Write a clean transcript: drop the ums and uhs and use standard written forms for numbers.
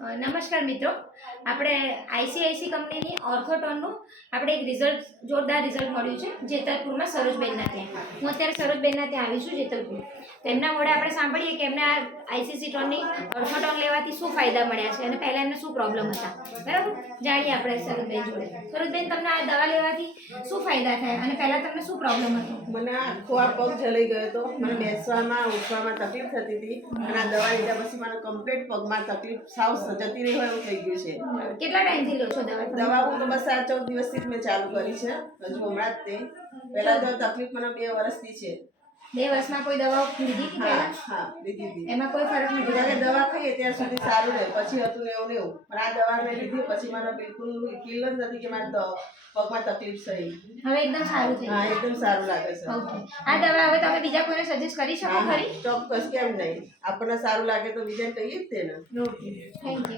નમસ્કાર મિત્રો, આપણે આઈસીઆઈસી કંપનીની ઓર્થોટોનનું આપણે એક રિઝલ્ટ જોરદાર રિઝલ્ટ મળ્યું છે જેતલપુરમાં સરોજબેનના ત્યાં. હું અત્યારે સરોજબેનના ત્યાં આવી છું જેતલપુર. તેમના મોઢે આપણે સાંભળીએ કે એમને આ આઈસીસી ટોનની ઓર્થોટોન લેવાથી શું ફાયદા મળ્યા છે અને પહેલાં એમને શું પ્રોબ્લેમ હતા, બરાબર? જાણીએ આપણે સરોજબેન જોડે. સરોજબેન, તમને આ દવા લેવાથી શું ફાયદા થયા અને પહેલાં તમને શું પ્રોબ્લેમ હતો? મને આખો આ પગ જલાઈ ગયો હતો. મને બેસવામાં ઉઠવામાં તકલીફ થતી હતી અને આ દવા લીધા પછી મને કમ્પ્લીટ પગમાં તકલીફ સાવ જતી રહી હોય એવું થઈ ગયું છે. કેટલા ટાઈમથી લો છો દવા? દવા હું તો બસ આ 14 દિવસથી જ મેં ચાલુ કરી છે. હજુ હમણાં જ તે પહેલા તો તકલીફ મને 2 વર્ષથી છે. 2 વર્ષમાં કોઈ દવાઓ લીધી હતી પહેલા? હા, લીધી હતી. એમાં કોઈ ફરક નથી? જ્યારે દવા ખાઈએ ત્યાં સુધી સારું રહે, પછી હતું ને એવું ને એવું. પણ આ દવા મેં લીધી પછી મને બિલકુલ ફીલ જ નથી કે મારા પગમાં તકલીફ થઈ. હવે એકદમ સારું થઈ હા, ગયું. એકદમ સારું લાગે છે. ઓકે. આ દવા હવે તમે બીજા કોઈને સજેસ્ટ કરી શકો હા, ખરી? ચોક્કસ, કેમ નહીં. આપણને સારું લાગે તો બીજાને કહીએ જ તે ને. Okay, thank you.